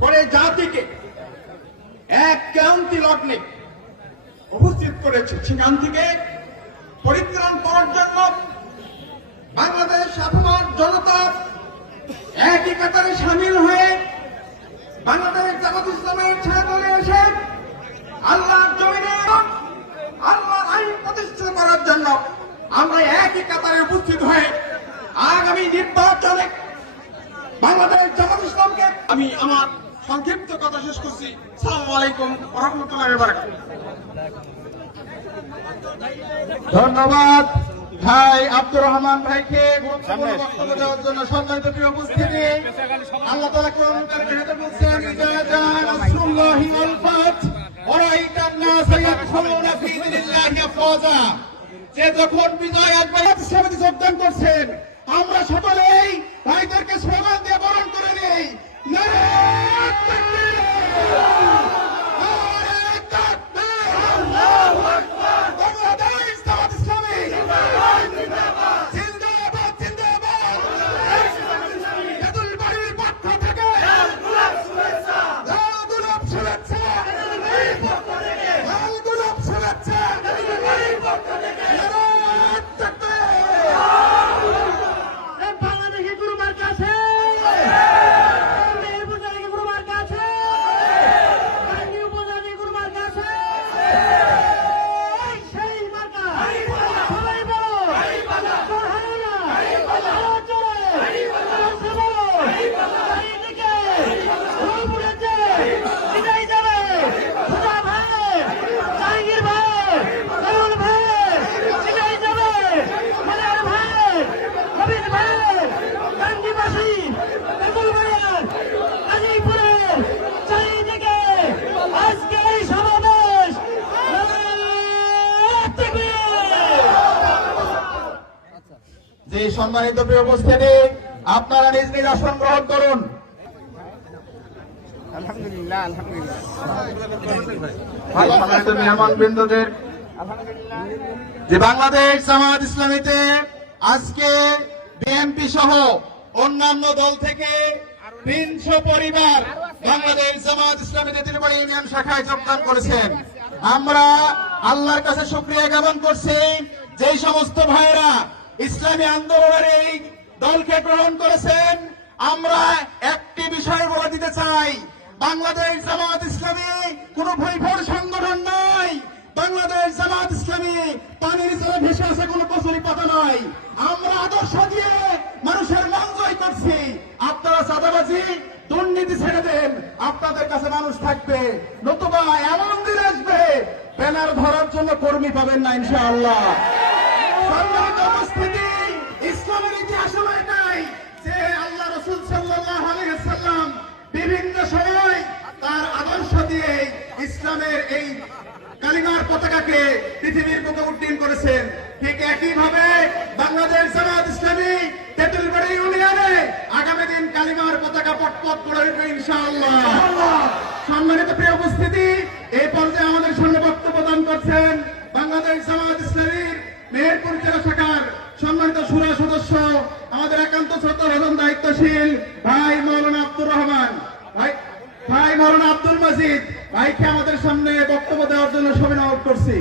করে জাতিকে এক ক্রান্তি লগ্নে উপস্থিত করেছে। সেখান থেকে পরিত্রাণ করার জন্য বাংলাদেশ আপামার জনতা একই কাতারে সামিল হয়ে বাংলাদেশ জামাত ইসলামের ছায়াতলে এসে আল্লাহর জমিনে আল্লাহর আইন প্রতিষ্ঠা করার জন্য আমরা একই কাতারে উপস্থিত হয়ে আগামী নির্বাচনে বাংলাদেশ জামাত ইসলামকে আমি আমার সংক্ষিপ্ত কথা শেষ করছি। সালাম আলাইকুম রহমতুল্লাহ ধন্যবাদ। ভাই আব্দুর রহমান ভাইকে বক্তব্য দেওয়ার জন্য সম্মানিত প্রিয় উপস্থিতি। আল্লাহ তালা কোরআন কারিমে বলছেন ইজা জা নাসরুল্লাহি ফাত ওয়া রাআইতান ইয়াদখুলুনা ফী দীনিল্লাহি আফওয়াজা। যে যখন বিজয় ইসলামে যোগদান করছেন আমরা সকলেই ভাইদেরকে স্লোগান দিয়ে বরণ করে নেই। যে সম্মানিত প্রিয় উপস্থিতি আপনারা নিজ নিজ আসন গ্রহণ করুন। সম্মানিত মেহমান বৃন্দদের? যে বাংলাদেশ জামাত ইসলামীতে আজকে বিএনপি সহ অন্যান্য দল থেকে তিনশো পরিবার বাংলাদেশ জামাত ইসলামীতে ত্রিপুরা ইউনিয়ন শাখায় যোগদান করেছেন। আমরা আল্লাহর কাছে শুক্রিয়া জ্ঞাপন করছি। যেই সমস্ত ভাইরা ইসলামী আন্দোলনের এই দলকে গ্রহণ করেছেন, আমরা একটি বিষয় বলে দিতে চাই। বাংলাদেশ জামাত ইসলামী কোন ভৈভর সংগঠন নয়। বাংলাদেশ জামাত ইসলামী পানির জলে ভেসে আসে কোনো কচুরি পাতা নয়। আমরা আদর্শ দিয়ে মানুষের মন জয় করছি। আপনারা চাঁদাবাজি, দুর্নীতি ছেড়ে দেন, আপনাদের কাছে মানুষ থাকবে। নতুবা এমন দিন আসবে, ব্যানার ধরার জন্য কর্মী পাবেন না ইনশাআল্লাহ। সম্মানিত বিভিন্ন সময় তার আদর্শ দিয়ে ইসলামের এই কালিমার পতাকাকে পৃথিবীর উড্ডীন করেছেন। ঠিক বাংলাদেশ জামাত ইসলামী ইউনিয়নে আগামী দিন কালিমার পতাকা পটপট করে উঠবে ইনশাআল্লাহ। সম্মানিত প্রিয় উপস্থিতি, এই পর্যায়ে আমাদের সামনে বক্তব্য দান করছেন বাংলাদেশ জামাত ইসলামীর মেহেরপুর জেলা শাখার সম্মানিত সুরা সদস্য, আমাদের একান্ত শ্রদ্ধা ভজন দায়িত্বশীল ভাই মৌলানা আব্দুর রহমান। ভাই মৌলানা আব্দুল মজিদ, ভাইকে আমাদের সামনে বক্তব্য দেওয়ার জন্য সবাই আউট করছি।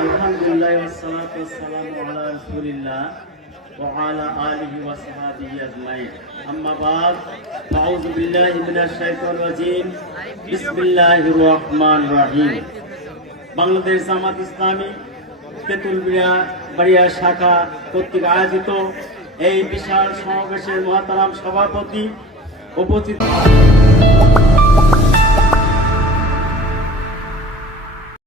আলহামদুলিল্লাহ ওয়াসসালাতু ওয়াসসালামু আলা রাসূলিল্লাহ وعلى آله وصحبه أجمعين أما بعد أعوذ بالله من الشيطان الرجيم بسم الله الرحمن الرحيم বাংলাদেশ জামাত ইসলামী তেঁতুলবিড়া বাড়িয়া শাখা কর্তৃক আয়োজিত এই বিশাল সমাবেশের মহাতারাম সভাপতি উপস্থিত